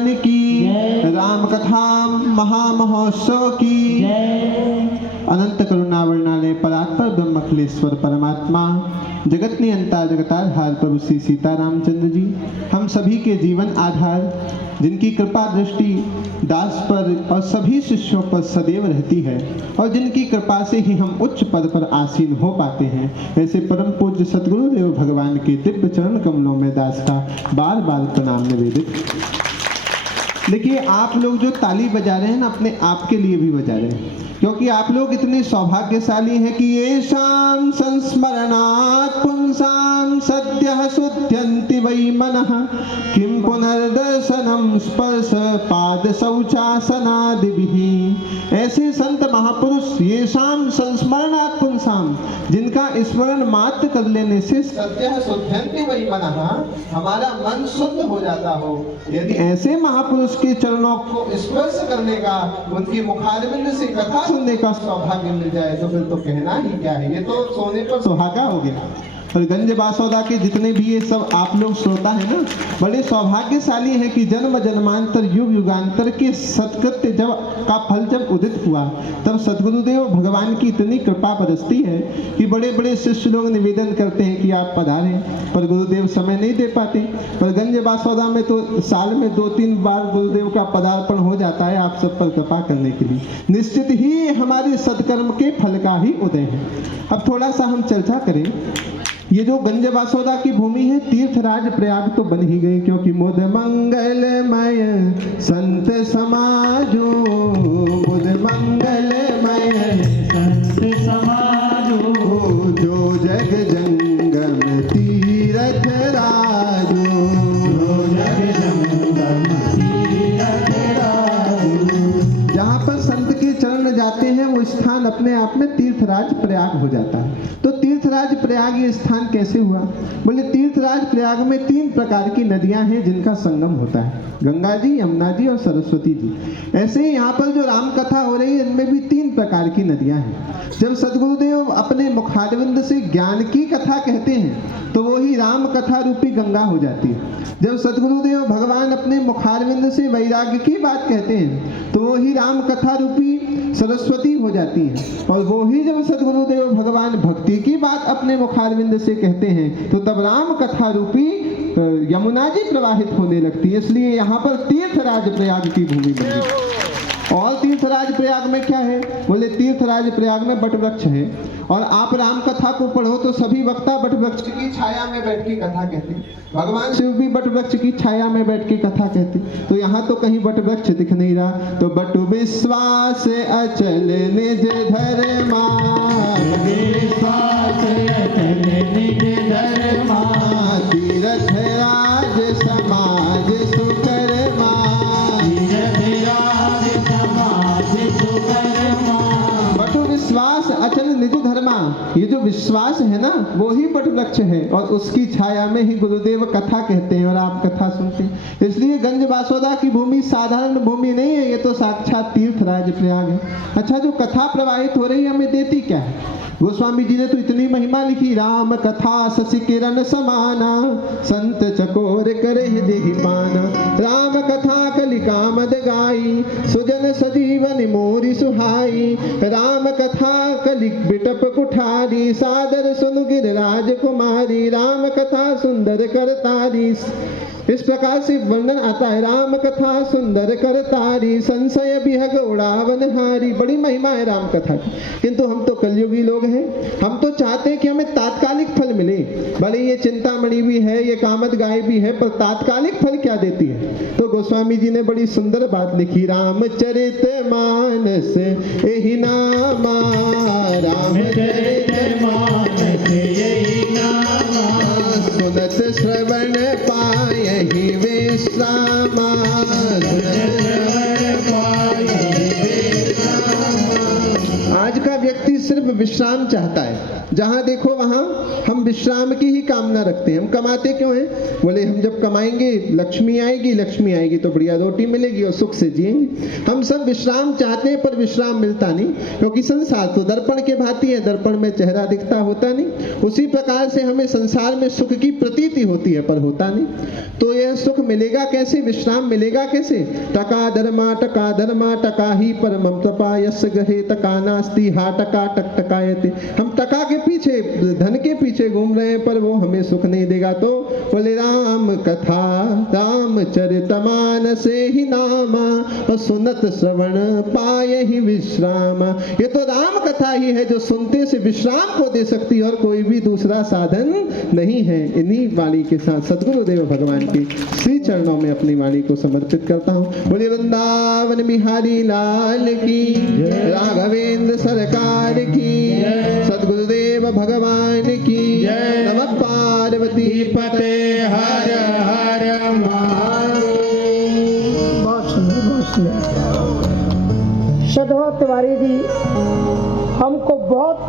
भगवान की, राम कथा महामहोत्सव की। अनंत करुणा वर्णालय परात्पर ब्रह्मखिलेश्वर परमात्मा, जगत नियंता जगताधार प्रभु श्री सीतारामचंद्र जी, हम सभी के जीवन आधार, जिनकी कृपा दृष्टि दास पर और सभी शिष्यों पर सदैव रहती है और जिनकी कृपा से ही हम उच्च पद पर आसीन हो पाते हैं, ऐसे परम पूज्य सद्गुरुदेव भगवान के दिव्य चरण कमलों में दास का बार बार प्रणाम निवेदित। देखिए, आप लोग जो ताली बजा रहे हैं ना, अपने आप के लिए भी बजा रहे हैं, क्योंकि आप लोग इतने सौभाग्यशाली हैं कि ये शाम संस्मरणात् पुंसां सद्यः शुद्ध्यन्ति वै मनः, किं पुनर्दर्शनम स्पर्श पाद शौचासनादिभिः। ऐसे संत महापुरुष ये शाम संस्मरणात् पुंसां, जिनका स्मरण मात्र कर लेने से सद्यः शुद्ध्यन्ति वै मनः, हमारा मन शुद्ध हो जाता हो। यदि ऐसे महापुरुष के चरणों को स्पर्श करने का, उनकी मुखारविंद से कथा सुनने का सौभाग्य मिल जाए तो फिर तो कहना ही क्या है, ये तो सोने पर सुहागा हो गया। और गंज बासोदा के जितने भी ये सब आप लोग श्रोता है ना, बड़े सौभाग्यशाली हैं कि जन्म जन्मांतर युग युगांतर के सत्कृत्य जब का फल जब उदित हुआ, तब सद्गुरुदेव भगवान की इतनी कृपा बरसती है कि बड़े बड़े शिष्य लोग निवेदन करते हैं कि आप पधारें, पर गुरुदेव समय नहीं दे पाते। पर गंज बासोदा में तो साल में 2-3 बार गुरुदेव का पदार्पण हो जाता है आप सब पर कृपा करने के लिए। निश्चित ही हमारे सत्कर्म के फल का ही उदय है। अब थोड़ा सा हम चर्चा करें। ये जो गंज बासोदा की भूमि है, तीर्थराज प्रयाग तो बन ही गई, क्योंकि मुद मंगलमय संत समाजो, मुद मंगलमय संत समाजो, जो जग जंगम तीरथ राजो, जो जग जंगम तीरथ राजो। जहाँ पर संत के चरण जाते हैं वो स्थान अपने आप में तीर्थराज प्रयाग हो जाता है। तो तीर्थराज प्रयाग ये स्थान कैसे हुआ? बोले तीर्थराज प्रयाग में 3 प्रकार की नदियां हैं जिनका संगम होता है, गंगा जी, यमुना जी और सरस्वती जी। ऐसे ही यहाँ पर जो राम कथा हो रही है, इनमें भी 3 प्रकार की नदियां हैं। जब सद्गुरुदेव अपने मुखारविंद से ज्ञान की कथा कहते हैं तो वो ही राम कथा रूपी गंगा हो जाती है। जब सद्गुरुदेव भगवान अपने मुखारविंद से वैराग्य की बात कहते हैं तो वो ही राम कथा रूपी सरस्वती हो जाती है। और वो ही जब सद्गुरुदेव भगवान भक्ति की बात अपने मुखारविंद से कहते हैं तो तब राम कथा रूपी यमुना जी प्रवाहित होने लगती है। इसलिए यहाँ पर तीर्थराज प्रयाग की भूमि बनी। और तीर्थराज प्रयाग में क्या है? बोले तीर्थराज प्रयाग में बट वृक्ष है, और आप राम कथा को पढ़ो तो सभी वक्ता बट वृक्ष की छाया में बैठ के कथा कहते हैं। भगवान शिव भी बट वृक्ष की छाया में बैठ के कथा कहते। तो यहाँ तो कहीं बट वृक्ष दिख नहीं रहा। तो बट विश्वास अचल निज धर्मा, विश्वास अचल निज धर्मा, तीर्थ राज समाज सुकर्मा, तीर्थ राज समाज सुकर्मा। बट विश्वास अचल निज धर्मा, ये जो विश्वास है ना वो ही बट वृक्ष है, और उसकी छाया में ही गुरुदेव कथा कहते हैं और आप कथा सुनते हैं। इसलिए गंज बासोदा की भूमि साधारण भूमि नहीं है, ये तो साक्षात तीर्थराज प्रयाग है। अच्छा, जो कथा प्रवाहित हो रही है हमें देती क्या है? गोस्वामी जी ने तो इतनी महिमा लिखी, राम कथा शशि किरण समाना, संत चकोर करे देहि पाना, राम कथा कलिकामद गाई, सुजन सजीवन मोरी सुहाई, राम कथा कलिक बिटप कुठारी, सादर सुनु गिरिराज कुमारी, राम कथा सुंदर करतारी। इस प्रकार से वर्णन आता है, राम कथा सुंदर करतारी, संशय विहग उड़ावन हारी। बड़ी महिमा है राम कथा की, किंतु हम तो कलयुगी लोग हैं, हम तो चाहते हैं कि हमें तात्कालिक फल मिले। भले ये चिंतामणि भी है, ये कामद गाय भी है, पर तात्कालिक फल क्या देती है? तो गोस्वामी जी ने बड़ी सुंदर बात लिखी, रामचरित मानस यही नामा, रामचरित मानस यही नामा, सुनत श्रवण पायहि विश्रामा, आज का व्यक्ति सिर्फ विश्राम चाहता है। जहाँ देखो वहाँ हम विश्राम की ही कामना रखते हैं। हम कमाते क्यों हैं? बोले हम जब कमाएंगे लक्ष्मी आएगी तो बढ़िया रोटी मिलेगी और सुख से जिएंगे। हम सब विश्राम चाहते हैं पर विश्राम मिलता नहीं, क्योंकि संसार तो दर्पण के भांति है, दर्पण में चेहरा दिखता होता नहीं। उसी प्रकार से हमें संसार में सुख की प्रतीति होती है पर होता नहीं। तो यह सुख मिलेगा कैसे, विश्राम मिलेगा कैसे? टका धर्मा टका ही परमं तपा यस्य गहे टका नास्ति हा टका टक टकायते। हम टका के पीछे, धन के पीछे घूम रहे हैं पर वो हमें सुख नहीं देगा। तो बोले राम कथा रामचरितमानसे ही नामा और सुनत श्रवण पाए ही विश्रामा। ये तो राम कथा ही है जो सुनते से विश्राम को दे सकती है और कोई भी दूसरा साधन नहीं है। इन्हीं वाणी के साथ सद्गुरुदेव भगवान की श्री चरणों में अपनी वाणी को समर्पित करता हूँ। बोले वृंदावन बिहारी लाल की, राघवेंद्र सरकार की, सद्गुरुदेव भगवान की, नमः पार्वती पते हर हर महादेव। बहुत सुंदर, बहुत सुंदर। सदभव तिवारी जी हमको बहुत